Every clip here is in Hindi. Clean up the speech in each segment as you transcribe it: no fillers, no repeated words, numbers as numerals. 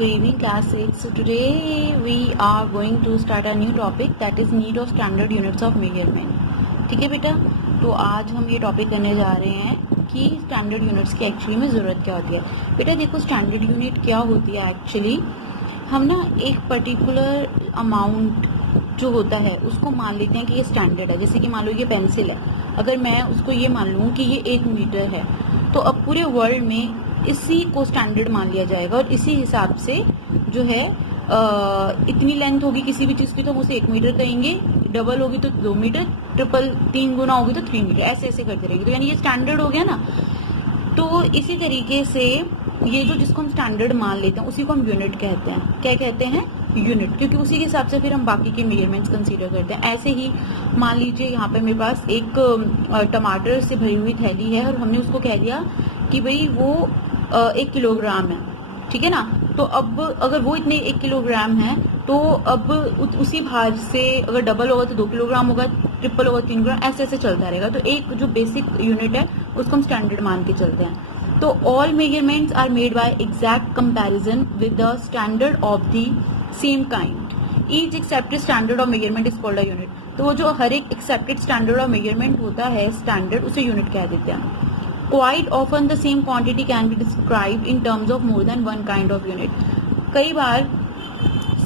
Good evening class 8. So today we are going to start a new topic, that is need of standard units of measurement. ठीक है बेटा, तो आज हम ये टॉपिक करने जा रहे हैं कि स्टैंडर्ड यूनिट्स की एक्चुअली में ज़रूरत क्या होती है। बेटा देखो, स्टैंडर्ड यूनिट क्या होती है एक्चुअली, हम ना एक पर्टिकुलर अमाउंट जो होता है उसको मान लेते हैं कि ये स्टैंडर्ड है। जैसे कि मान लो ये पेंसिल है, अगर मैं उसको ये मान लूँ कि ये 1 मीटर है, तो अब पूरे वर्ल्ड में इसी को स्टैंडर्ड मान लिया जाएगा और इसी हिसाब से जो है इतनी लेंथ होगी किसी भी चीज़ की तो हम उसे 1 मीटर कहेंगे, डबल होगी तो 2 मीटर, ट्रिपल 3 गुना होगी तो 3 मीटर, ऐसे ऐसे करते रहेंगे। तो यानी ये स्टैंडर्ड हो गया ना। तो इसी तरीके से ये जो जिसको हम स्टैंडर्ड मान लेते हैं उसी को हम यूनिट कहते हैं। क्या कहते हैं? यूनिट, क्योंकि उसी के हिसाब से फिर हम बाकी के मेजरमेंट्स कंसीडर करते हैं। ऐसे ही मान लीजिए यहाँ पे मेरे पास एक टमाटर से भरी हुई थैली है और हमने उसको कह दिया कि भाई वो 1 किलोग्राम है, ठीक है ना। तो अब अगर वो इतने 1 किलोग्राम है तो अब उसी भार से अगर डबल होगा तो 2 किलोग्राम होगा, ट्रिपल होगा 3 ग्राम, ऐसे ऐसे चलता रहेगा। तो एक जो बेसिक यूनिट है उसको हम स्टैंडर्ड मान के चलते हैं। तो all measurements are made by exact comparison with the standard of the same kind. Each accepted standard of measurement is called a unit. तो वो जो हर एक एक्सेप्टेड स्टैंडर्ड ऑफ मेजरमेंट होता है स्टैंडर्ड, उसे यूनिट कह देते हैं। Quite often the same quantity can be described in terms of more than one kind of unit. कई बार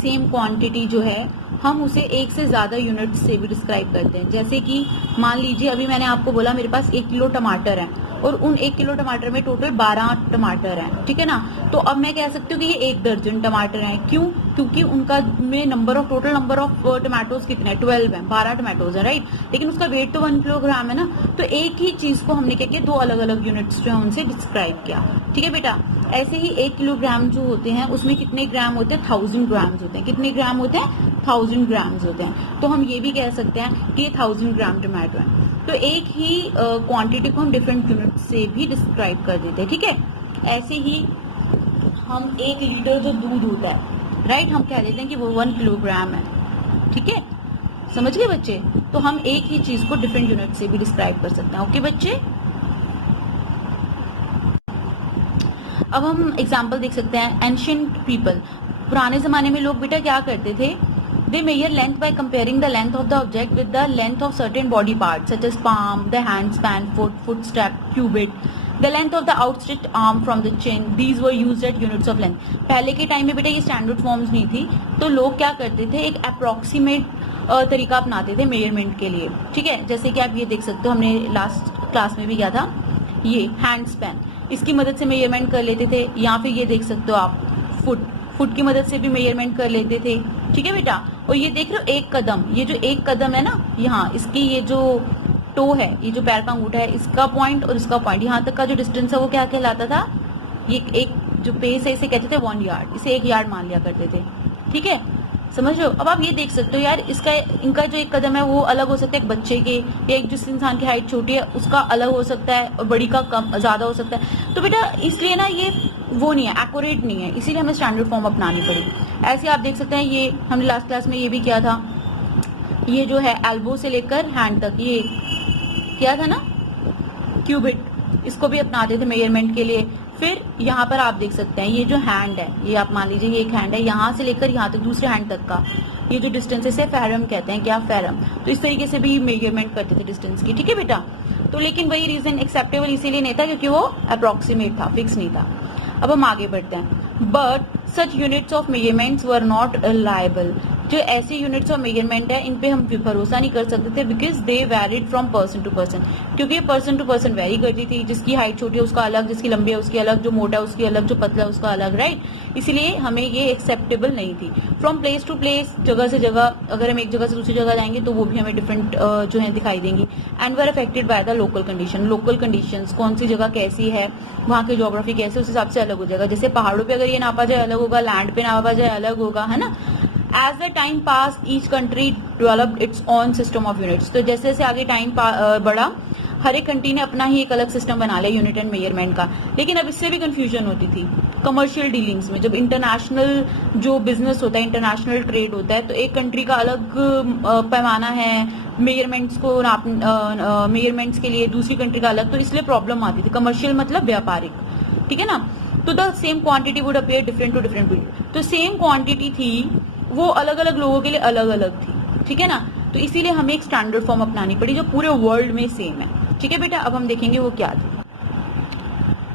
सेम क्वांटिटी जो है हम उसे एक से ज्यादा यूनिट से भी डिस्क्राइब करते हैं। जैसे कि मान लीजिए अभी मैंने आपको बोला मेरे पास 1 किलो टमाटर है और उन 1 किलो टमाटर में टोटल 12 टमाटर हैं, ठीक है ना। तो अब मैं कह सकती हूँ कि ये 1 दर्जन टमाटर हैं। क्यों? क्योंकि उनका में टोटल नंबर ऑफ टमाटोज कितने हैं? 12 हैं, 12 टमाटोज हैं, राइट। लेकिन उसका वेट तो 1 किलोग्राम है ना। तो एक ही चीज को हमने क्या किया, 2 अलग अलग यूनिट्स जो है उनसे डिस्क्राइब किया, ठीक है बेटा। ऐसे ही 1 किलोग्राम जो होते हैं उसमें कितने ग्राम होते हैं? 1000 ग्राम्स होते हैं। कितने ग्राम होते हैं? 1000 ग्राम्स होते हैं। तो हम ये भी कह सकते हैं कि ये 1000 ग्राम टमाटो है। तो एक ही क्वांटिटी को हम डिफरेंट यूनिट से भी डिस्क्राइब कर देते हैं, ठीक है। ऐसे ही हम 1 लीटर जो दूध होता है, राइट, हम कह देते हैं कि वो 1 किलोग्राम है, ठीक है। समझ गए बच्चे? तो हम एक ही चीज को डिफरेंट यूनिट से भी डिस्क्राइब कर सकते हैं। ओके बच्चे, अब हम एग्जाम्पल देख सकते हैं। एंशियंट पीपल, पुराने जमाने में लोग बेटा क्या करते थे? They measure length by comparing the length of the object with the length of certain body parts such as palm, the hand span, footstep, cubit, the length of the outstretched arm from the chin. These were used as units of length. पहले के टाइम में बेटा ये स्टैंडर्ड फॉर्म्स नहीं थी, तो लोग क्या करते थे, एक अप्रोक्सीमेट तरीका अपनाते थे मेजरमेंट के लिए, ठीक है। जैसे कि आप ये देख सकते हो, हमने लास्ट क्लास में भी किया था, ये हैंड स्पैन, इसकी मदद से मेजरमेंट कर लेते थे। या फिर ये देख सकते हो आप फुट की मदद से भी मेजरमेंट कर लेते थे, ठीक है बेटा। और ये देख रहे हो 1 कदम, ये जो 1 कदम है ना, यहाँ इसकी ये जो टो है, ये जो पैर का अंगूठा है, इसका पॉइंट और इसका पॉइंट, यहाँ तक का जो डिस्टेंस है वो क्या कहलाता था? ये एक जो पेस है इसे कहते थे 1 यार्ड, इसे 1 यार्ड मान लिया करते थे, ठीक है। समझ रहे हो? अब आप ये देख सकते हो यार, इनका जो 1 कदम है वो अलग हो सकता है एक बच्चे के, या एक जिस इंसान की हाइट छोटी है उसका अलग हो सकता है और बड़ी का कम ज्यादा हो सकता है। तो बेटा इसलिए ना ये वो नहीं है, एक्यूरेट नहीं है, इसीलिए हमें स्टैंडर्ड फॉर्म अपनानी पड़ी। ऐसे आप देख सकते हैं, ये हमने लास्ट क्लास में ये भी किया था, ये जो है एल्बो से लेकर हैंड तक, ये किया था ना, क्यूबिट, इसको भी अपनाते थे मेजरमेंट के लिए। फिर यहाँ पर आप देख सकते हैं ये जो हैंड है, ये आप मान लीजिए ये एक हैंड है, यहाँ से लेकर यहाँ तक दूसरे हैंड तक का ये जो डिस्टेंस है इसे फेरम कहते हैं। क्या? फेरम। तो इस तरीके से भी मेजरमेंट करते थे डिस्टेंस की, ठीक है बेटा। तो लेकिन वही रीजन एक्सेप्टेबल इसीलिए नहीं था क्योंकि वो अप्रोक्सीमेट था, फिक्स नहीं था। अब हम आगे बढ़ते हैं। But such units of measurements were not reliable. जो ऐसे यूनिट्स ऑफ मेजरमेंट है इन पे हम भरोसा नहीं कर सकते थे, because they varied from person to person, क्योंकि पर्सन टू पर्सन वेरी करती थी। जिसकी हाइट छोटी है उसका अलग, जिसकी लंबी है उसकी अलग, जो मोटा है उसकी अलग, जो पतला है उसका अलग, राइट। इसलिए हमें ये एक्सेप्टेबल नहीं थी। फ्रॉम प्लेस टू प्लेस, जगह से जगह, अगर हम एक जगह से दूसरी जगह जाएंगे तो वो भी हमें डिफरेंट जो है दिखाई देंगी। And were affected by the local condition. Local conditions, कौन सी जगह कैसी है, वहाँ की ज्योग्राफी कैसी, उस हिसाब से अलग हो जाएगा। जैसे पहाड़ों पे अगर ये नापा जाए अलग होगा, लैंड पे नापा जाए अलग होगा, है ना। As the time passed, each country developed its own system of units. तो जैसे जैसे आगे टाइम बढ़ा, हर एक कंट्री ने अपना ही एक अलग सिस्टम बना लिया यूनिट एंड मेजरमेंट का। लेकिन अब इससे भी कंफ्यूजन होती थी कमर्शियल डीलिंग्स में। जब इंटरनेशनल जो बिजनेस होता है, इंटरनेशनल ट्रेड होता है, तो एक कंट्री का अलग पैमाना है मेजरमेंट्स को मेजरमेंट्स के लिए, दूसरी कंट्री का अलग, तो इसलिए प्रॉब्लम आती थी। कमर्शियल मतलब व्यापारिक, ठीक है ना। तो the same quantity would appear different to different people. तो सेम क्वांटिटी थी, वो अलग अलग लोगों के लिए अलग अलग थी, ठीक है ना। तो इसीलिए हमें एक स्टैंडर्ड फॉर्म अपनानी पड़ी जो पूरे वर्ल्ड में सेम है, ठीक है बेटा। अब हम देखेंगे वो क्या था।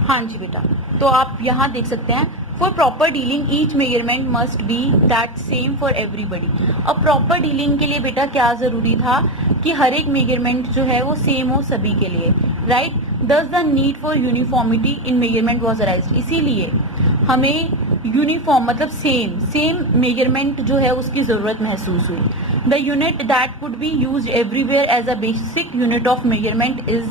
हाँ जी बेटा, तो आप यहाँ देख सकते हैं, for proper dealing each measurement must be that same for everybody. अब प्रॉपर डीलिंग के लिए बेटा क्या जरूरी था कि हर एक मेजरमेंट जो है वो सेम हो सभी के लिए, राइट। दस the need for uniformity in measurement was arised. इसीलिए हमें यूनिफॉर्म मतलब सेम मेजरमेंट जो है उसकी जरूरत महसूस हुई। The unit that could be used everywhere as a basic unit of measurement is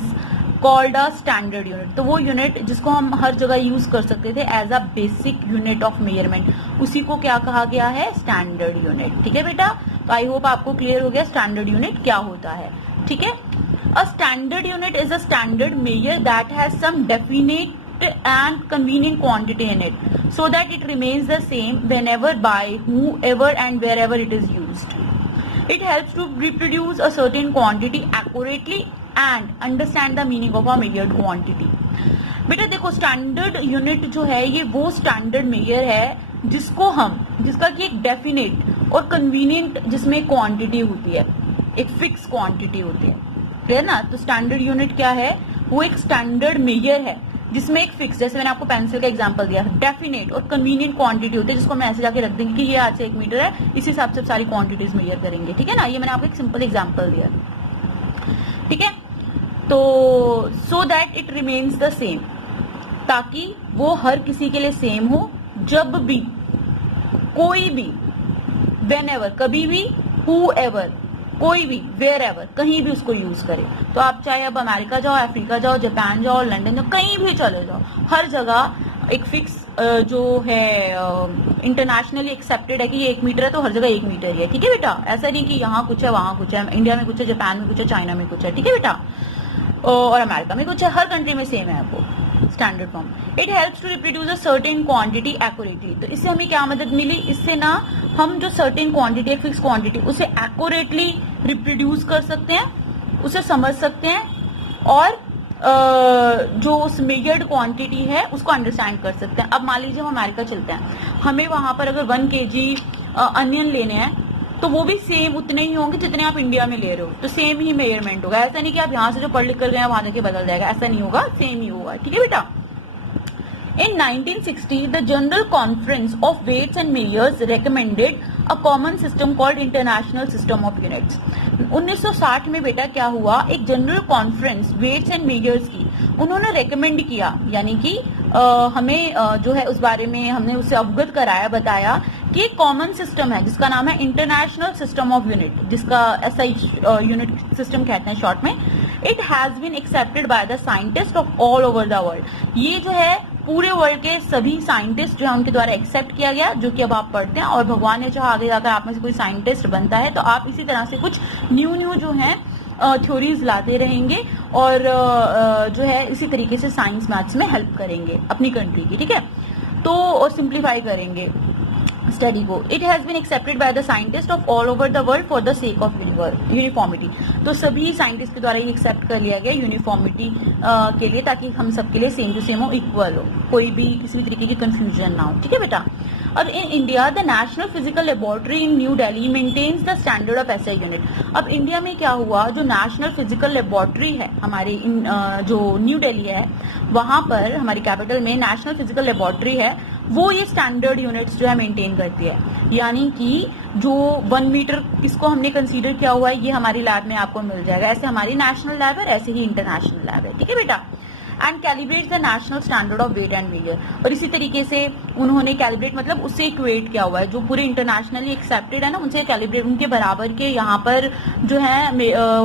called a standard unit. तो वो यूनिट जिसको हम हर जगह यूज कर सकते थे as a basic unit of measurement, उसी को क्या कहा गया है, स्टैंडर्ड यूनिट, ठीक है बेटा। तो आई होप आपको क्लियर हो गया स्टैंडर्ड यूनिट क्या होता है, ठीक है। A standard unit is a standard measure that has some definite and convenient quantity in it so that it remains the same whenever, by whoever and wherever it is used. It helps to reproduce a certain quantity accurately and understand the meaning of a measured quantity. बेटा देखो, स्टैंडर्ड यूनिट जो है ये वो स्टैंडर्ड मेजर है जिसका कि एक डेफिनेट और कन्वीनियंट जिसमें क्वांटिटी होती है, एक फिक्स क्वांटिटी होती है, क्लियर ना। तो स्टैंडर्ड यूनिट क्या है, वो एक स्टैंडर्ड मेजर है जिसमें एक फिक्स, जैसे मैंने आपको पेंसिल का एग्जांपल दिया, डेफिनेट और कन्वीनियंट क्वांटिटी होती है जिसको हम ऐसे जाके रख देंगे कि ये आज से 1 मीटर है, इस हिसाब से सारी क्वांटिटीज मेजर करेंगे, ठीक है ना। ये मैंने आपको एक सिंपल एग्जांपल दिया, ठीक है। तो so that it remains the same, ताकि वो हर किसी के लिए सेम हो, जब भी, कोई भी, वेन एवर, कभी भी, हु एवर, कोई भी, वेयर एवर, कहीं भी उसको यूज करे। तो आप चाहे अब अमेरिका जाओ, अफ्रीका जाओ, जापान जाओ, लंदन जाओ, कहीं भी चले जाओ, हर जगह एक फिक्स जो है इंटरनेशनली एक्सेप्टेड है कि ये 1 मीटर है तो हर जगह 1 मीटर ही है, ठीक है बेटा। ऐसा नहीं कि यहाँ कुछ है, वहां कुछ है, इंडिया में कुछ है, जापान में कुछ है, चाइना में कुछ है, ठीक है बेटा, और अमेरिका में कुछ है, हर कंट्री में सेम है वो standard form. It helps to reproduce a certain quantity accurately. तो इससे हमें क्या मदद मिली, इससे ना हम जो सर्टेन क्वांटिटी, फिक्स क्वांटिटी, उसे एक्यूरेटली रिप्रोड्यूस कर सकते हैं, उसे समझ सकते हैं, और जो उस मेजर्ड क्वांटिटी है उसको अंडरस्टैंड कर सकते हैं। अब मान लीजिए हम अमेरिका चलते हैं, हमें वहां पर अगर 1 kg अनियन लेने हैं तो वो भी सेम उतने ही होंगे जितने आप इंडिया में ले रहे हो, तो सेम ही मेजरमेंट होगा। ऐसा नहीं कि आप यहाँ से जो पढ़ लिख कर गए वहां जाके बदल जाएगा, ऐसा नहीं होगा, सेम ही होगा, ठीक है बेटा। In 1960, the General Conference of Weights and Measures recommended a common system called International System of Units. 1960 में बेटा क्या हुआ, एक general conference weights and measures की उन्होंने रेकमेंड किया, यानी कि हमें जो है उस बारे में हमने उससे अवगत कराया, बताया कि एक कॉमन सिस्टम है जिसका नाम है इंटरनेशनल सिस्टम ऑफ यूनिट, जिसका SI यूनिट सिस्टम कहते हैं शॉर्ट में। It has been accepted by the scientist of all over the world. ये जो है पूरे वर्ल्ड के सभी साइंटिस्ट जो है उनके द्वारा एक्सेप्ट किया गया, जो कि अब आप पढ़ते हैं, और भगवान ने चाहा आगे जाकर आप में से कोई साइंटिस्ट बनता है तो आप इसी तरह से कुछ न्यू जो है थ्योरीज लाते रहेंगे, और जो है इसी तरीके से साइंस मैथ्स में हेल्प करेंगे अपनी कंट्री की, ठीक है। तो सिंप्लीफाई करेंगे स्टडी को। It has been accepted by the scientist of all over the world for the sake of uniformity. तो सभी साइंटिस्ट के द्वारा ये एक्सेप्ट कर लिया गया यूनिफॉर्मिटी के लिए, ताकि हम सबके लिए सेम टू सेम हो, इक्वल हो, कोई भी किसी तरीके की कंफ्यूजन ना हो, ठीक है बेटा। और in India the national physical laboratory in New Delhi maintains the standard of SI unit. अब इंडिया में क्या हुआ, जो नेशनल फिजिकल लेबोरेटरी है हमारी जो न्यू दिल्ली है, वहां पर हमारी कैपिटल में नेशनल फिजिकल लेबोरेटरी है, वो ये स्टैंडर्ड यूनिट्स जो है मेंटेन करती है। यानी कि जो 1 मीटर किसको हमने कंसीडर किया हुआ है, ये हमारी लैब में आपको मिल जाएगा। ऐसे हमारी नेशनल लैब है, ऐसे ही इंटरनेशनल लैब है, ठीक है बेटा। And calibrate the national standard of weight and measure. और इसी तरीके से उन्होंने कैलिब्रेट मतलब उससे इक्वेट किया हुआ है, जो पूरे इंटरनेशनली एक्सेप्टेड है ना, उनसे कैलिब्रेट, उनके बराबर के यहाँ पर जो है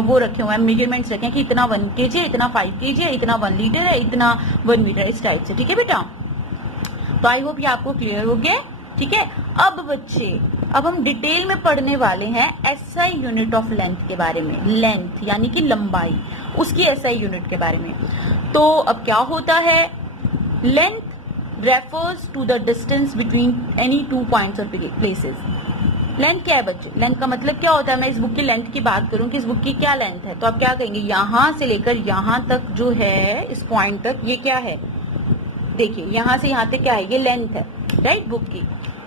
वो रखे हुए हैं, मेजरमेंट्स रखे हैं कि इतना 1 kg है, इतना 5 kg है, इतना 1 लीटर है, इतना 1 मीटर, इस टाइप से, ठीक है बेटा। तो आई होप ये आपको क्लियर हो गया, ठीक है। अब बच्चे, अब हम डिटेल में पढ़ने वाले हैं SI यूनिट ऑफ लेंथ के बारे में। लेंथ यानी कि लंबाई, उसकी SI यूनिट के बारे में। तो अब क्या होता है, length refers to the distance between any 2 points और प्लेसेस। लेंथ क्या है बच्चों, लेंथ का मतलब क्या होता है, मैं इस बुक की लेंथ की बात करूं कि इस बुक की क्या लेंथ है, तो आप क्या कहेंगे, यहां से लेकर यहां तक जो है, इस पॉइंट तक, ये क्या है, देखिए यहाँ से यहाँ तक क्या है, ये लेंथ है राइट बुक की,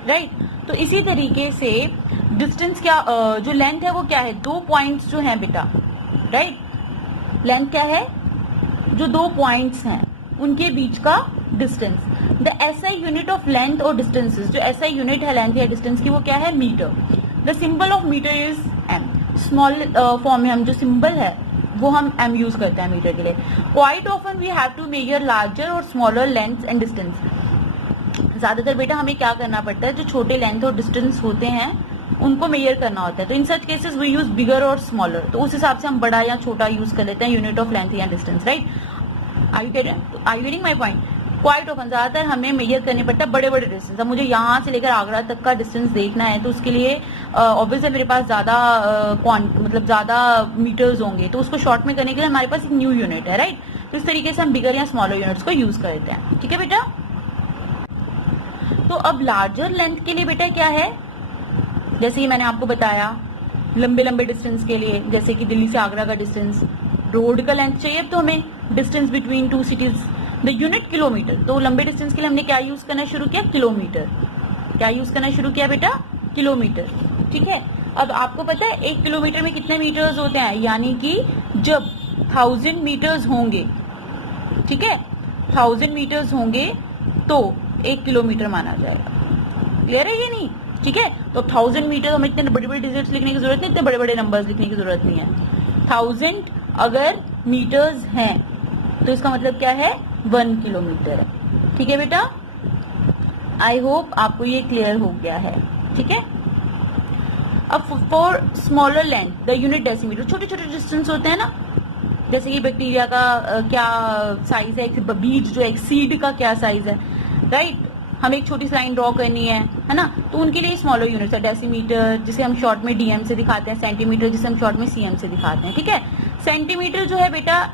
राइट। तो इसी तरीके से डिस्टेंस क्या जो लेंथ है वो क्या है, 2 पॉइंट्स जो हैं बेटा, राइट। लेंथ क्या है, जो 2 पॉइंट्स हैं उनके बीच का distance. The SI unit of length और डिस्टेंसेस, जो एसआई यूनिट है लेंथ या डिस्टेंस की वो क्या है, metre. The symbol of metre is m. Small form में हम जो सिंबल है वो हम एम यूज करते हैं मीटर के लिए। Quite often we have to measure larger और स्मॉलर लेंथ एंड डिस्टेंस। ज्यादातर बेटा हमें क्या करना पड़ता है, जो छोटे लेंथ और डिस्टेंस होते हैं उनको मेजर करना होता है। तो इन सच केसेस वी यूज बिगर और स्मॉलर, तो उस हिसाब से हम बड़ा या छोटा यूज कर लेते हैं यूनिट ऑफ लेंथ या distance, right. Are you getting my point. Quite often ज्यादातर हमें मेजर करने पड़ता है बड़े बड़े डिस्टेंस। अब मुझे यहाँ से लेकर आगरा तक का डिस्टेंस देखना है तो उसके लिए ऑब्वियसली मेरे पास ज्यादा मतलब ज्यादा मीटर्स होंगे, तो उसको शॉर्ट में करने के लिए हमारे पास एक न्यू यूनिट है, राइट। तो इस तरीके से हम बिगर या स्मॉलर यूनिट्स को यूज करते हैं, ठीक है बेटा। तो अब लार्जर लेंथ के लिए बेटा क्या है, जैसे कि मैंने आपको बताया लंबे लंबे डिस्टेंस के लिए, जैसे कि दिल्ली से आगरा का डिस्टेंस, रोड का लेंथ चाहिए तो हमें distance between 2 cities, the unit kilometre. तो लंबे डिस्टेंस के लिए हमने क्या यूज करना शुरू किया, किलोमीटर। क्या यूज करना शुरू किया बेटा, किलोमीटर, ठीक है। अब आपको पता है 1 किलोमीटर में कितने मीटर्स होते हैं, यानी कि जब 1000 मीटर्स होंगे, ठीक है, 1000 मीटर्स होंगे तो 1 किलोमीटर माना जाएगा। क्लियर है ये नहीं, ठीक है। तो 1000 मीटर हमें इतने बड़े बड़े डिजिट्स लिखने की जरूरत नहीं, इतने बड़े बड़े नंबर्स लिखने की जरूरत नहीं है। 1000 अगर मीटर्स हैं तो इसका मतलब क्या है, 1 किलोमीटर है, ठीक है बेटा। आई होप आपको ये क्लियर हो गया है, ठीक है। अब for smaller length the unit decimetre, छोटे छोटे डिस्टेंस होते हैं ना, जैसे कि बैक्टीरिया का क्या साइज है, बीज जो है सीड का क्या साइज है, राइट। हमें एक छोटी सी लाइन ड्रॉ करनी है ना, तो उनके लिए स्मॉलर यूनिट्स है, डेसीमीटर जिसे हम शॉर्ट में डीएम से दिखाते हैं, सेंटीमीटर जिसे हम शॉर्ट में सीएम से दिखाते हैं, ठीक है। सेंटीमीटर जो है बेटा,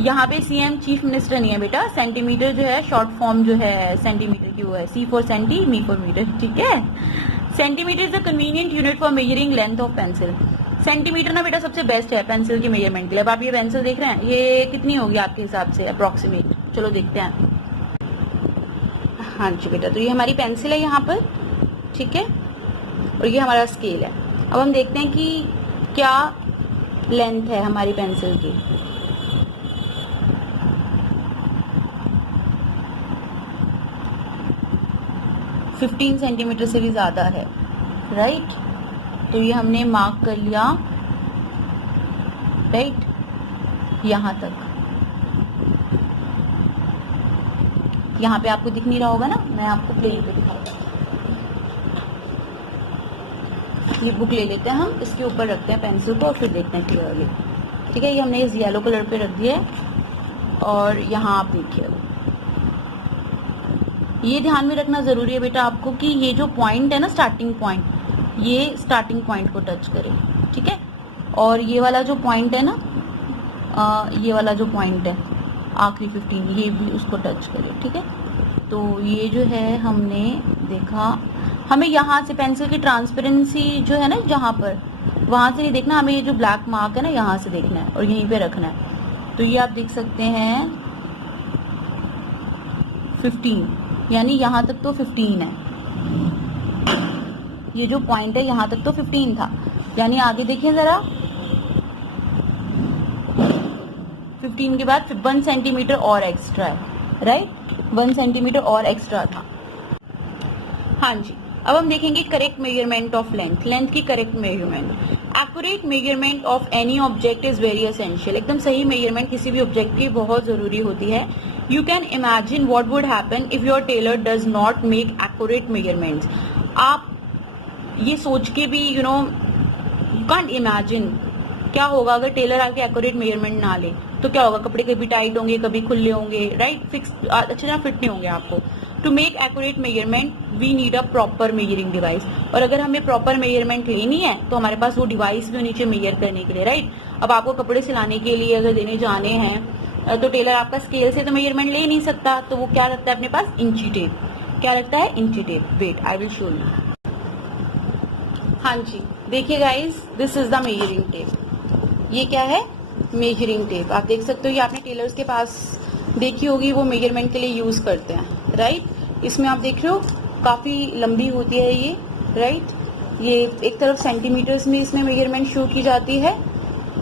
यहाँ पे सीएम चीफ मिनिस्टर नहीं है बेटा, सेंटीमीटर जो है शॉर्ट फॉर्म जो है सेंटीमीटर की वो है, C for centi, me for metre, ठीक है। Centimetre is a convenient unit for measuring length of pencil. Centimetre ना बेटा सबसे बेस्ट है पेंसिल की मेजरमेंट के लिए। अब आप ये पेंसिल देख रहे हैं, ये कितनी होगी आपके हिसाब से अप्रोक्सीमेट, चलो देखते हैं। हाँ जी बेटा, तो ये हमारी पेंसिल है यहाँ पर, ठीक है, और ये हमारा स्केल है। अब हम देखते हैं कि क्या लेंथ है हमारी पेंसिल की। तो 15 सेंटीमीटर से भी ज्यादा है, राइट। तो ये हमने मार्क कर लिया, राइट, यहाँ तक। यहाँ पे आपको दिख नहीं रहा होगा ना, मैं आपको प्लेन पे दिखाऊंगा। ये बुक ले लेते हैं हम, इसके ऊपर रखते हैं पेंसिल को और फिर देखते हैं क्लियरली, ठीक है। ये हमने इस येलो कलर पे रख दिया है और यहाँ आप देखिए, ये ध्यान में रखना जरूरी है बेटा आपको कि ये जो पॉइंट है ना, स्टार्टिंग पॉइंट, ये स्टार्टिंग पॉइंट को टच करे, ठीक है। और ये वाला जो पॉइंट है ना, ये वाला जो पॉइंट है आखिरी 15, ये भी उसको टच करे, ठीक है। तो ये जो है हमने देखा, हमें यहाँ से पेंसिल की ट्रांसपेरेंसी जो है ना जहाँ पर, वहां से नहीं देखना, हमें ये जो ब्लैक मार्क है ना यहाँ से देखना है और यहीं पे रखना है। तो ये आप देख सकते हैं 15, यानी यहाँ तक तो 15 है, ये जो पॉइंट है यहाँ तक तो 15 था, यानी आगे देखिए जरा, 15 के बाद 1 सेंटीमीटर और एक्स्ट्रा है, राइट, 1 सेंटीमीटर और एक्स्ट्रा था। हाँ जी, अब हम देखेंगे correct measurement of length, length की correct measurement. Accurate measurement of any object is very essential. एकदम सही मेजरमेंट किसी भी ऑब्जेक्ट की बहुत जरूरी होती है। You can imagine what would happen if your tailor does not make accurate measurements. आप ये सोच के भी यू कांट इमेजिन क्या होगा अगर टेलर आके एक्यूरेट मेजरमेंट ना ले, तो क्या होगा, कपड़े कभी टाइट होंगे, कभी खुले होंगे, राइट, फिक्स अच्छे ना फिट नहीं होंगे आपको। To make accurate measurement we need a proper measuring device, और अगर हमें प्रॉपर मेजरमेंट लेनी है तो हमारे पास वो डिवाइस भी होनी चाहिए मेजर करने के लिए, राइट। अब आपको कपड़े सिलाने के लिए अगर देने जाने हैं तो टेलर आपका स्केल से तो मेजरमेंट ले नहीं सकता, तो वो क्या रखता है अपने पास, इंची टेप। क्या रखता है, इंची tape. Wait I will show you. हाँ जी, देखिए guys, this is the measuring tape. ये क्या है, मेजरिंग टेप। आप देख सकते हो ये आपने टेलर्स के पास देखी होगी वो मेजरमेंट के लिए यूज करते हैं, राइट। इसमें आप देख रहे हो काफी लंबी होती है ये, राइट। ये एक तरफ सेंटीमीटर्स में इसमें मेजरमेंट शो की जाती है,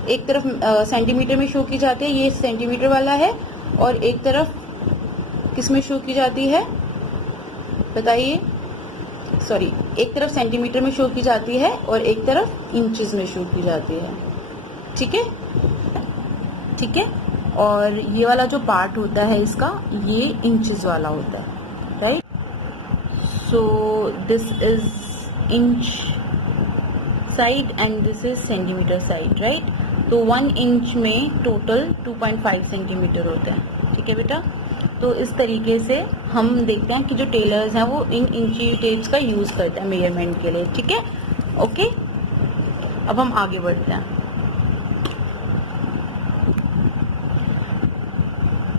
एक तरफ सेंटीमीटर में शो की जाती है, ये सेंटीमीटर वाला है, और एक तरफ किस में शो की जाती है बताइए, सॉरी, एक तरफ सेंटीमीटर में शो की जाती है और एक तरफ इंचेस में शो की जाती है, ठीक है, ठीक है। और ये वाला जो पार्ट होता है इसका, ये इंचेस वाला होता है, right. So this is inch side and this is centimetre side, right. तो 1 इंच में टोटल 2.5 सेंटीमीटर होता है, ठीक है बेटा। तो इस तरीके से हम देखते हैं कि जो टेलर्स हैं वो इन इंची टेप्स का यूज करते हैं मेजरमेंट के लिए, ठीक है, ओके। अब हम आगे बढ़ते हैं।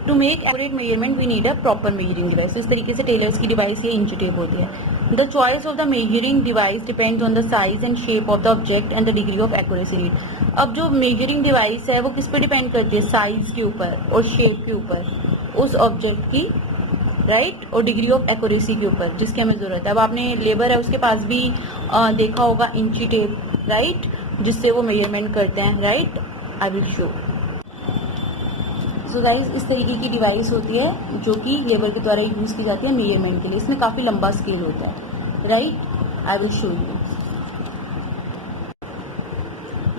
To make accurate measurement we need a proper measuring device. इस तरीके से टेलर्स की डिवाइस ये इंच टेप होती है। The choice of the measuring device depends on the size and shape of the object and the degree of accuracy rate. अब जो मेजरिंग डिवाइस है वो किस पे डिपेंड करती है, साइज के ऊपर और शेप के ऊपर, उस ऑब्जेक्ट की, राइट, और डिग्री ऑफ एक्यूरेसी के ऊपर जिसकी हमें जरूरत है। अब आपने लेबर है उसके पास भी देखा होगा इंची टेप, राइट, जिससे वो मेजरमेंट करते हैं, right. I will show. So guys, इस तरीके की डिवाइस होती है जो कि लेबर के द्वारा यूज की जाती है मेजरमेंट के लिए। इसमें काफी लंबा स्केल होता है, right. I will show you.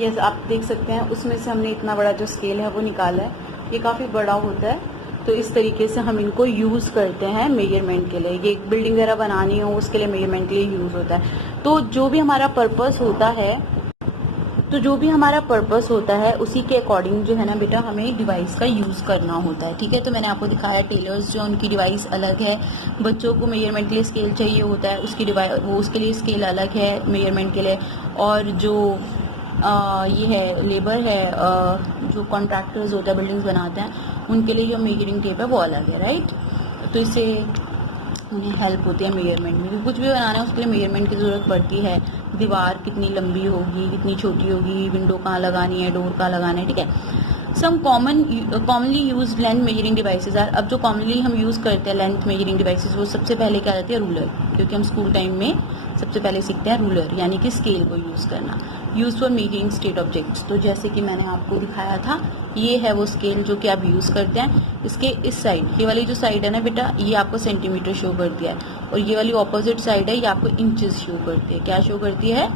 Yes, आप देख सकते हैं उसमें से हमने इतना बड़ा जो स्केल है वो निकाला है, ये काफी बड़ा होता है। तो इस तरीके से हम इनको यूज करते हैं मेजरमेंट के लिए। ये एक बिल्डिंग वगैरह बनानी हो उसके लिए मेजरमेंट के लिए यूज होता है। तो जो भी हमारा पर्पस होता है उसी के अकॉर्डिंग जो है ना बेटा हमें डिवाइस का यूज करना होता है, ठीक है। तो मैंने आपको दिखाया टेलर्स जो उनकी डिवाइस अलग है, बच्चों को मेजरमेंट के लिए स्केल चाहिए होता है, उसकी डिवाइस वो उसके लिए स्केल अलग है मेजरमेंट के लिए। और जो ये है लेबर है, जो कॉन्ट्रैक्टर्स होता है बिल्डिंग्स बनाते हैं, उनके लिए जो मेजरिंग टेप है वो अलग है, राइट। तो इससे उन्हें हेल्प होती है मेजरमेंट में। कुछ भी बनाना है उसके लिए मेजरमेंट की ज़रूरत पड़ती है। दीवार कितनी लंबी होगी, कितनी छोटी होगी, विंडो कहाँ लगानी है, डोर कहाँ लगाना है, ठीक है। Some commonly use length measuring devices are. अब जो कॉमनली हम यूज़ करते हैं लेंथ मेजरिंग डिवाइसेज, वो सबसे पहले क्या रहती है, रूलर, क्योंकि हम स्कूल टाइम में सबसे पहले सीखते हैं रूलर, यानी कि स्केल को यूज़ करना। Use for measuring straight objects, तो जैसे कि मैंने आपको दिखाया था, ये है वो स्केल जो कि आप यूज़ करते हैं। इसके इस साइड, ये वाली जो साइड है ना बेटा, ये आपको सेंटीमीटर शो करती है, और ये वाली ऑपोजिट साइड है, ये आपको इंचेस शो करती है। क्या शो करती है,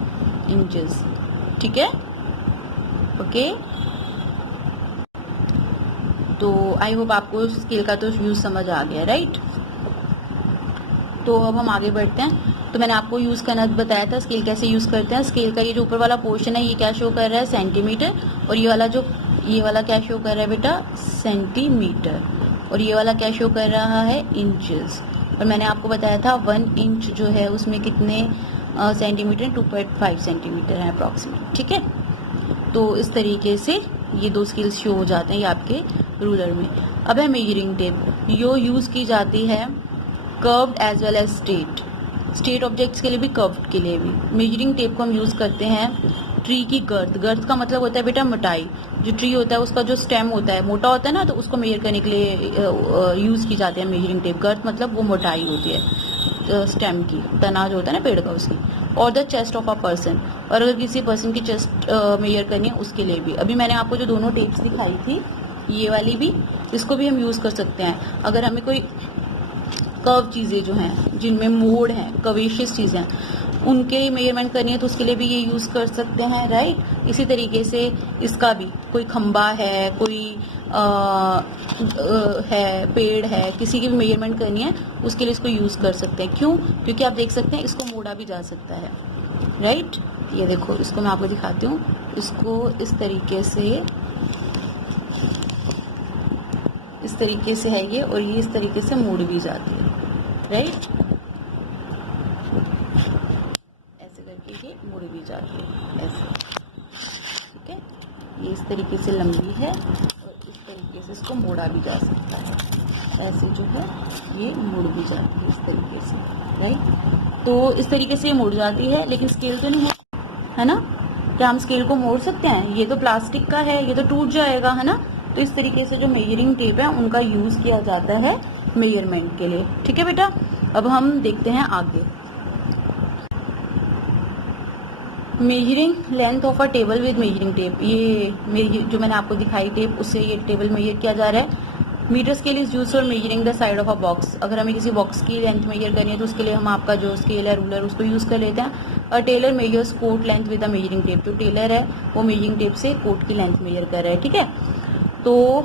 इंचेस, ठीक है, ओके। तो आई होप आपको स्केल का तो यूज समझ आ गया, राइट। तो अब हम आगे बढ़ते हैं। तो मैंने आपको यूज करना बताया था स्केल कैसे यूज करते हैं। स्केल का ये जो ऊपर वाला पोर्शन है ये क्या शो कर रहा है, सेंटीमीटर, और ये वाला क्या शो कर रहा है बेटा, सेंटीमीटर, और ये वाला क्या शो कर रहा है, इंचेस। और मैंने आपको बताया था 1 इंच जो है उसमें कितने सेंटीमीटर, 2.5 सेंटीमीटर है अप्रॉक्सीमेट, ठीक है। तो इस तरीके से ये 2 स्केल्स शो हो जाते हैं ये आपके रूलर में। अब है मेजरिंग टेप, यो यूज की जाती है curved as well as straight objects के लिए भी, कर्व्ड के लिए भी। मेजरिंग टेप को हम यूज करते हैं ट्री की गर्थ का मतलब होता है बेटा मोटाई। जो ट्री होता है उसका जो स्टेम होता है मोटा होता है ना, तो उसको मेजर करने के लिए यूज की जाती है मेजरिंग टेप। गर्थ मतलब वो मोटाई होती है स्टेम की, तना जो होता है ना पेड़ का, उसकी। और the chest of a person, और अगर किसी पर्सन की चेस्ट मेजर करनी है उसके लिए भी। अभी मैंने आपको जो दोनों टेप्स दिखाई थी, ये वाली भी, इसको भी हम यूज कर सकते हैं। अगर हमें कोई कर्व चीजें जो हैं जिनमें मोड़ है, कर्वेशियस चीजें, उनके मेजरमेंट करनी है तो उसके लिए भी ये यूज कर सकते हैं, राइट। इसी तरीके से इसका भी, कोई खंबा है, कोई है, पेड़ है, किसी की भी मेजरमेंट करनी है उसके लिए इसको यूज कर सकते हैं। क्यों, क्योंकि आप देख सकते हैं इसको मोड़ा भी जा सकता है, राइट। ये देखो, इसको मैं आपको दिखाती हूँ। इसको इस तरीके से है ये, और ये इस तरीके से मुड़ भी जाती है, राइट। ऐसे करके ये मुड़ भी जाती है, ऐसे, ठीक है। ये इस तरीके से लंबी है और इस तरीके से इसको मोड़ा भी जा सकता है। ऐसे जो है ये मुड़ भी जाती है इस तरीके से, राइट। तो इस तरीके से ये मुड़ जाती है, लेकिन स्केल तो नहीं है ना। क्या हम स्केल को मोड़ सकते हैं? ये तो प्लास्टिक का है, ये तो टूट जाएगा, है ना। तो इस तरीके से जो मेजरिंग टेप है उनका यूज़ किया जाता है मेजरमेंट के लिए। ठीक है बेटा, अब हम देखते हैं आगे। Measuring length of a table with measuring tape, ये जो मैंने आपको दिखाई टेप, उससे ये टेबल मेजर किया जा रहा है। Metre scale is use for measuring the side of a box, अगर हमें किसी बॉक्स की लेंथ मेजर करनी है तो उसके लिए हम आपका जो स्केल है, रूलर, उसको यूज़ कर लेते हैं। और tailor measures coat length with a measuring tape, जो टेलर है वो मेजरिंग टेप से कोट की लेंथ मेजर कर रहा है। ठीक है, तो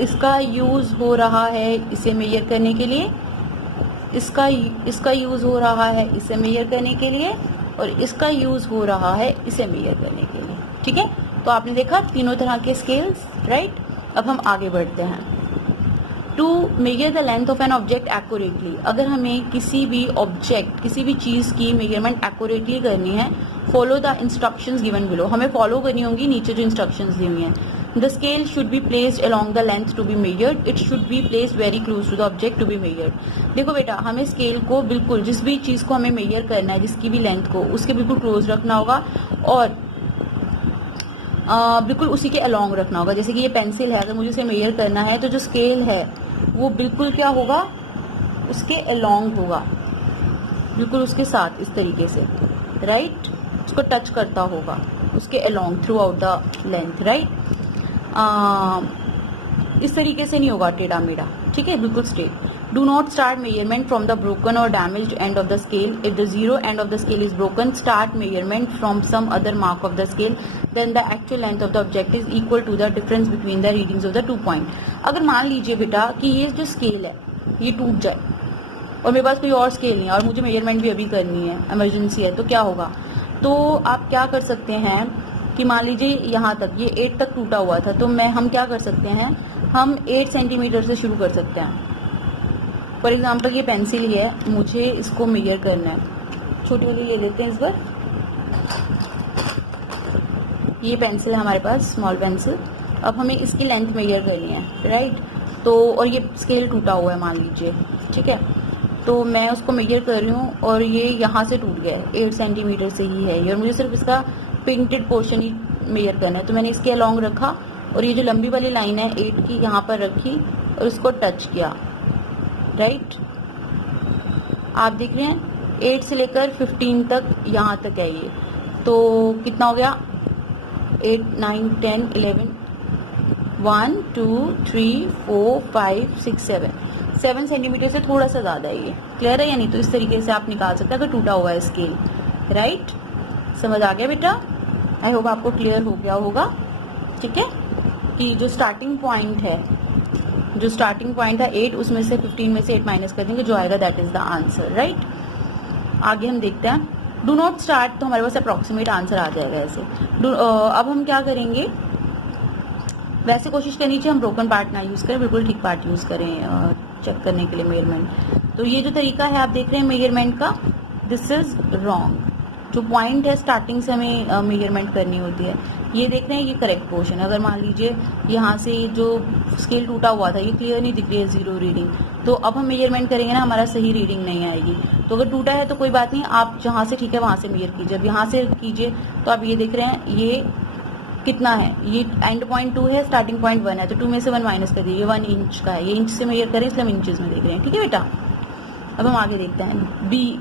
इसका यूज़ हो रहा है इसे मेजर करने के लिए, इसका यूज़ हो रहा है इसे मेजर करने के लिए, और इसका यूज़ हो रहा है इसे मेजर करने के लिए। ठीक है, तो आपने देखा तीनों तरह के स्केल्स, राइट। अब हम आगे बढ़ते हैं। To measure the length of an object accurately, अगर हमें किसी भी ऑब्जेक्ट, किसी भी चीज़ की मेजरमेंट एक्यूरेटली करनी है, follow the instructions given below, हमें फॉलो करनी होंगी नीचे जो इंस्ट्रक्शंस दी हुई हैं। The scale should be placed along the length to be measured, it should be placed very close to the object to be measured. देखो बेटा, हमें स्केल को बिल्कुल, जिस भी चीज़ को हमें मेजर करना है, जिसकी भी लेंथ को, उसके बिल्कुल क्लोज रखना होगा और बिल्कुल उसी के अलोंग रखना होगा। जैसे कि ये पेंसिल है, अगर मुझे इसे मेजर करना है तो जो स्केल है वो बिल्कुल क्या होगा, उसके अलोंग होगा, बिल्कुल उसके साथ, इस तरीके से, राइट, उसको टच करता होगा, उसके along through out the length, right. इस तरीके से नहीं होगा टेढ़ा मेढ़ा। ठीक है, बिल्कुल straight. Do not start measurement from the broken और damaged end of the scale, if the zero end of the scale is broken, start measurement from some other mark of the scale, then the actual length of the object is equal to the difference between the readings of the 2 point. अगर मान लीजिए बेटा कि ये जो स्केल है ये टूट जाए और मेरे पास कोई और स्केल नहीं है और मुझे मेजरमेंट भी अभी करनी है, इमरजेंसी है, तो क्या होगा? तो आप क्या कर सकते हैं कि मान लीजिए यहाँ तक, ये 8 तक टूटा हुआ था, तो हम क्या कर सकते हैं, हम 8 सेंटीमीटर से शुरू कर सकते हैं। फॉर एग्जाम्पल ये पेंसिल ही है, मुझे इसको मेजर करना है, छोटी वाली ले लेते हैं इस बार। ये पेंसिल है हमारे पास, स्मॉल पेंसिल। अब हमें इसकी लेंथ मेजर करनी है, राइट। तो और ये स्केल टूटा हुआ है मान लीजिए, ठीक है, तो मैं उसको मेजर कर रही हूँ और ये यहाँ से टूट गया है, 8 सेंटीमीटर से ही है ये, और मुझे सिर्फ इसका पिंटेड पोर्शन ही मेजर करना है। तो मैंने इसके अलोंग रखा और ये जो लंबी वाली लाइन है 8 की, यहाँ पर रखी और इसको टच किया, राइट। आप देख रहे हैं 8 से लेकर 15 तक, यहाँ तक है ये, तो कितना हो गया, 8, 9, 10, 11, 1, 2, 3, 4, 5, 6, 7 सेंटीमीटर से थोड़ा सा ज़्यादा है ये, क्लियर है या नहीं? तो इस तरीके से आप निकाल सकते हैं अगर टूटा हुआ है स्केल, राइट। समझ आ गया बेटा? आई होप आपको क्लियर हो गया होगा, ठीक है, कि जो स्टार्टिंग पॉइंट है 8, उसमें से 15 में से 8 माइनस कर देंगे, जो आएगा that is the answer, right. आगे हम देखते हैं, डू नॉट स्टार्ट, तो हमारे पास अप्रॉक्सीमेट आंसर आ जाएगा ऐसे। अब हम क्या करेंगे, वैसे कोशिश करनी चाहिए हम ब्रोकन पार्ट ना यूज़ करें, बिल्कुल ठीक पार्ट यूज़ करें चेक करने के लिए मेजरमेंट। तो ये जो तरीका है आप देख रहे हैं मेजरमेंट का, दिस इज रॉन्ग। जो पॉइंट है स्टार्टिंग से हमें मेजरमेंट करनी होती है, ये देख रहे हैं ये करेक्ट पोर्शन है। अगर मान लीजिए यहाँ से जो स्केल टूटा हुआ था ये क्लियर नहीं दिख रही है, 0 रीडिंग, तो अब हम मेजरमेंट करेंगे ना, हमारा सही रीडिंग नहीं आएगी। तो अगर टूटा है तो कोई बात नहीं, आप जहाँ से ठीक है वहाँ से मेजर कीजिए। अब यहाँ से कीजिए तो आप ये देख रहे हैं ये कितना है, ये एंड पॉइंट 2 है, स्टार्टिंग पॉइंट 1 है, तो 2 में से 1 माइनस कर दीजिए, 1 इंच का है, ये इंच से मेजर करें इसलिए हम इंचेस में देख रहे हैं, ठीक है बेटा। अब हम आगे देखते हैं, B,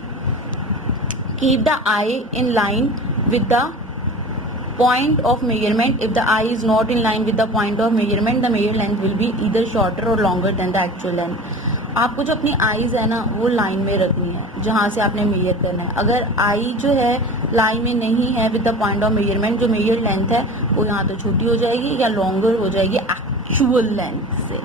keep the eye in line with the point of measurement. If the eye is not in line with the point of measurement, the measured length will be either shorter or longer than the actual length. आपको जो अपनी आईज है ना वो लाइन में रखनी है जहाँ से आपने मेजर करना है। अगर आई जो है लाइन में नहीं है with the point of measurement, जो मेजर लेंथ है वो यहाँ तो छोटी हो जाएगी या लॉन्गर हो जाएगी एक्चुअल लेंथ से,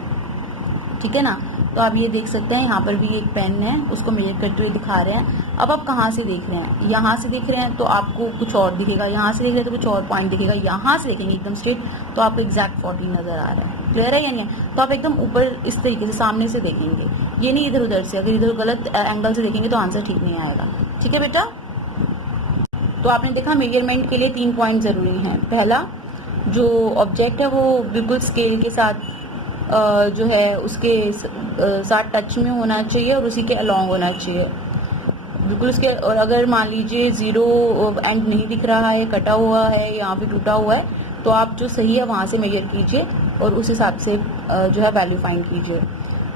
ठीक है ना। तो आप ये देख सकते हैं यहाँ पर भी एक पेन है, उसको मेजर करते हुए दिखा रहे हैं। अब आप कहाँ से देख रहे हैं, यहाँ से देख रहे हैं तो आपको कुछ और दिखेगा, यहाँ से देख रहे हैं तो कुछ और पॉइंट दिखेगा, यहाँ से देखेंगे एकदम स्ट्रेट तो आपको एग्जैक्ट 14 नजर आ रहा है, क्लियर है या नहीं? तो आप एकदम ऊपर इस तरीके से सामने से देखेंगे, ये नहीं इधर उधर से। अगर इधर गलत एंगल से देखेंगे तो आंसर ठीक नहीं आएगा, ठीक है बेटा। तो आपने देखा मेजरमेंट के लिए 3 पॉइंट जरूरी हैं। पहला, जो ऑब्जेक्ट है वो बिल्कुल स्केल के साथ जो है उसके साथ टच में होना चाहिए और उसी के अलोंग होना चाहिए बिल्कुल उसके। और अगर मान लीजिए 0 एंड नहीं दिख रहा है, कटा हुआ है, यहाँ पे टूटा हुआ है, तो आप जो सही है वहाँ से मेजर कीजिए और उस हिसाब से जो है वैल्यू फाइंड कीजिए।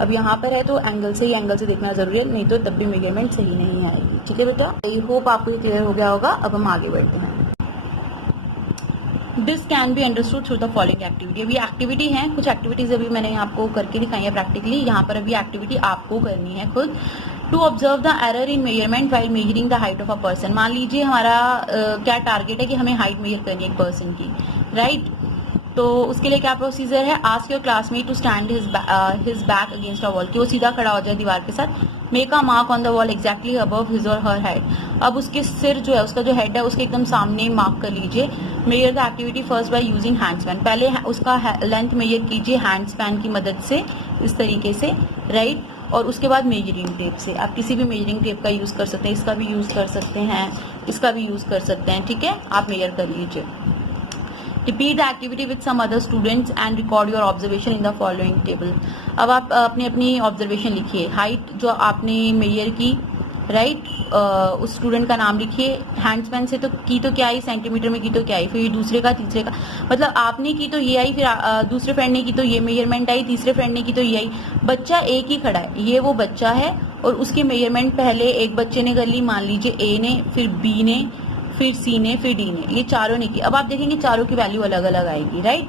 अब यहाँ पर है तो एंगल से देखना ज़रूरी है, नहीं तो तब भी मेजरमेंट सही नहीं आएगी। ठीक है बेटा, आई होप आपको ये क्लियर हो गया होगा। अब हम आगे बढ़ते हैं। This can be understood through the following activity. अभी एक्टिविटी है, कुछ एक्टिविटीज अभी मैंने आपको करके दिखाई है प्रैक्टिकली। यहाँ पर अभी एक्टिविटी आपको करनी है खुद। To observe the error in measurement while measuring the height of a person. मान लीजिए हमारा क्या टारगेट है कि हमें हाइट मेजर करनी है एक पर्सन की, राइट। तो उसके लिए क्या प्रोसीजर है, ask your classmate to stand his back against a wall, कि वो सीधा खड़ा हो जाए दीवार के साथ। Make a mark on the wall exactly above his और हर हेड। अब उसके सिर जो है, उसका जो हेड है उसके एकदम सामने मार्क कर लीजिए। Measure the activity first by using hand span. पहले उसका लेंथ मेजर कीजिए हैंड स्पैन की मदद से, इस तरीके से, राइट। और उसके बाद मेजरिंग टेप से, आप किसी भी मेजरिंग टेप का यूज कर सकते हैं, इसका भी यूज कर सकते हैं, इसका भी यूज कर सकते हैं, ठीक है। आप मेजर कर लीजिए। Repeat the activity with some other students and record your observation in the following table. अब आप अपनी अपनी ऑब्जर्वेशन लिखिए। हाइट जो आपने मेजर की, राइट, उस स्टूडेंट का नाम लिखिए। हैंड स्पैन से तो क्या आई, सेंटीमीटर में की तो क्या आई, फिर दूसरे का, तीसरे का, मतलब आपने की तो ये आई, फिर दूसरे फ्रेंड ने की तो ये मेजरमेंट आई, तीसरे फ्रेंड ने की तो ये आई। बच्चा एक ही खड़ा है, ये वो बच्चा है और उसकी मेजरमेंट पहले एक बच्चे ने कर ली, मान लीजिए ए ने, फिर बी ने, फिर सी ने, फिर डी ने, ये चारों ने की। अब आप देखेंगे चारों की वैल्यू अलग अलग आएगी, राइट।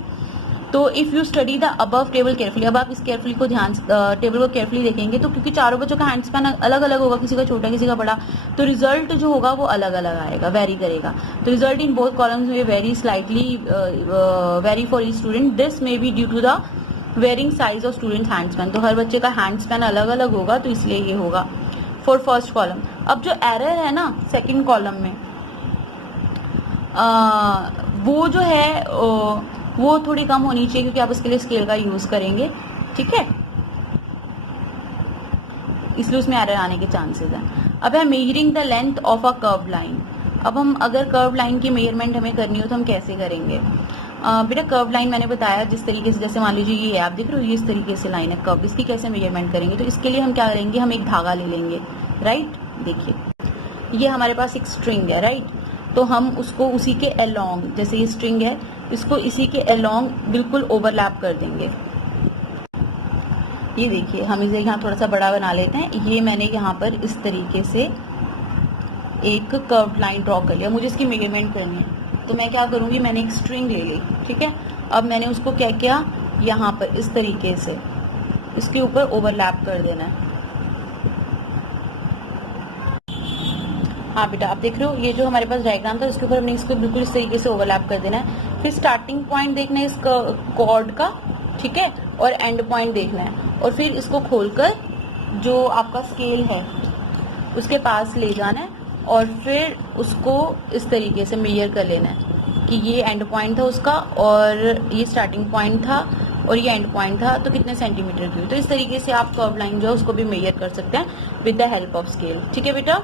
तो if you study the above table carefully, अब आप इस केयरफुली को टेबल को केयरफुली देखेंगे तो क्योंकि चारों बच्चों का हैंड स्पैन अलग अलग होगा, किसी का छोटा किसी का बड़ा, तो रिजल्ट जो होगा वो अलग अलग आएगा, वेरी करेगा। तो रिजल्ट इन बोथ कॉलम्स में very slightly vary for each student. This may be due to the varying size of student hand span. तो हर बच्चे का हैंड स्पैन अलग अलग होगा, तो इसलिए ये होगा फॉर फर्स्ट कॉलम। अब जो एरर है ना सेकेंड कॉलम में, वो जो है वो थोड़ी कम होनी चाहिए क्योंकि आप उसके लिए स्केल का यूज करेंगे, ठीक है, इसलिए उसमें एरर आने के चांसेस हैं। अब है measuring the length of a curve line. अब हम अगर कर्व लाइन की मेजरमेंट हमें करनी हो तो हम कैसे करेंगे। बेटा कर्व लाइन मैंने बताया जिस तरीके से, जैसे मान लीजिए ये आप देख रहे हो, ये इस तरीके से लाइन है कर्व, इसकी कैसे मेजरमेंट करेंगे। तो इसके लिए हम क्या करेंगे, हम एक धागा ले लेंगे, राइट। देखिए ये हमारे पास एक स्ट्रिंग है, राइट। तो हम उसको उसी के अलोंग, जैसे ये स्ट्रिंग है, इसको इसी के अलोंग बिल्कुल ओवरलैप कर देंगे। ये देखिए हम इसे यहाँ थोड़ा सा बड़ा बना लेते हैं। ये मैंने यहाँ पर इस तरीके से एक कर्व लाइन ड्रॉ कर लिया। मुझे इसकी मेजरमेंट करनी है तो मैं क्या करूँगी, मैंने एक स्ट्रिंग ले ली, ठीक है। अब मैंने उसको क्या किया, यहाँ पर इस तरीके से इसके ऊपर ओवरलैप कर देना है। हाँ बेटा आप देख रहे हो, ये जो हमारे पास डायग्राम था उसके ऊपर हमने इसको बिल्कुल इस तरीके से ओवरलैप कर देना है। फिर स्टार्टिंग पॉइंट देखना है इस कॉर्ड का, ठीक है, और एंड पॉइंट देखना है, और फिर इसको खोलकर जो आपका स्केल है उसके पास ले जाना है और फिर उसको इस तरीके से मेजर कर लेना है कि ये एंड पॉइंट था उसका और ये स्टार्टिंग पॉइंट था और ये एंड पॉइंट था, तो कितने सेंटीमीटर की हुई। तो इस तरीके से आप कर्व लाइन जो है उसको भी मेजर कर सकते हैं with the help of scale, ठीक है बेटा।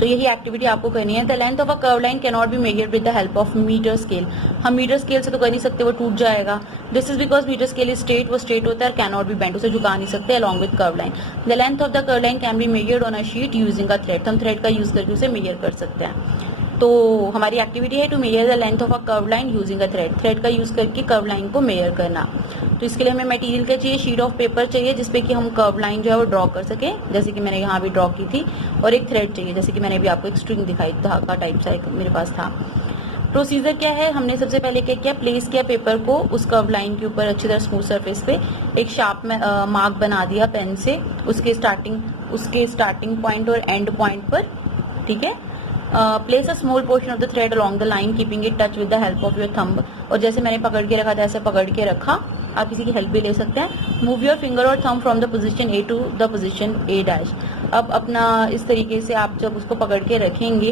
तो यही एक्टिविटी आपको करनी है। The length of a curve line can not be measured with the help of metre scale. हम मीटर स्केल से तो कर नहीं सकते, वो टूट जाएगा। This is because metre scale is straight, वो स्ट्रेट होता है, कैन नॉट बी बेंड, उसे झुका नहीं सकते along with curve line. The length of the curve line can be measured on a sheet using a thread. हम थ्रेड का यूज करके उसे मेजर कर सकते हैं। तो हमारी एक्टिविटी है to measure the length of a curve line using a thread. Thread का यूज करके कर्व लाइन को मेजर करना। तो इसके लिए हमें मटेरियल क्या चाहिए, शीट ऑफ पेपर चाहिए जिसपे कि हम कर्व लाइन जो है वो ड्रॉ कर सके, जैसे कि मैंने यहाँ भी ड्रॉ की थी, और एक थ्रेड चाहिए, जैसे कि मैंने भी आपको एक स्ट्रिंग दिखाई, धागा टाइप सा एक मेरे पास था। प्रोसीजर क्या है, हमने सबसे पहले क्या किया, प्लेस किया पेपर को उस कर्व लाइन के ऊपर अच्छी तरह स्मूथ सरफेस पे, एक शार्प में मार्क बना दिया पेन से उसके स्टार्टिंग पॉइंट और एंड पॉइंट पर, ठीक है। Place a small portion of the thread along the line keeping it touch with the help of your thumb. और जैसे मैंने पकड़ के रखा था ऐसे पकड़ के रखा, आप किसी की हेल्प भी ले सकते हैं। मूव योर फिंगर और thumb from the position A to the position A dash. अब अपना इस तरीके से आप जब उसको पकड़ के रखेंगे,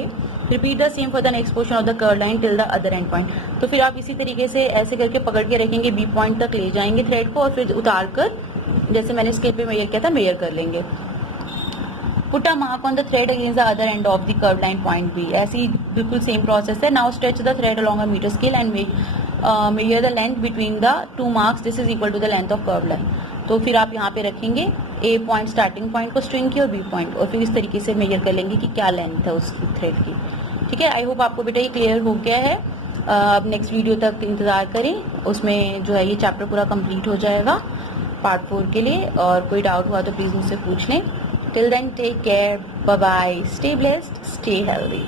repeat the same for the next portion of the curve line till the other and point. तो फिर आप इसी तरीके से ऐसे करके पकड़ के रखेंगे, बी पॉइंट तक ले जाएंगे थ्रेड को और फिर उतार कर जैसे मैंने स्केल पे मेजर किया था मेजर कर लेंगे। Put a mark on the thread against the other end of the curve line point B. ऐसी बिल्कुल सेम प्रोसेस है। Now stretch the thread along a metre scale and measure the length between the two marks. This is equal to the length of curve line. तो फिर आप यहाँ पे रखेंगे A पॉइंट स्टार्टिंग पॉइंट को स्ट्रिंग की और B पॉइंट, और फिर इस तरीके से मेजर कर लेंगे कि क्या लेंथ है उसकी थ्रेड की, ठीक है। आई होप आपको बेटा ये क्लियर हो गया है। अब नेक्स्ट वीडियो तक इंतज़ार करें, उसमें जो है ये चैप्टर पूरा कंप्लीट हो जाएगा पार्ट 4 के लिए। और कोई डाउट हुआ तो प्लीज़ मुझसे पूछ लें। Till then take care, bye bye, stay blessed, stay healthy.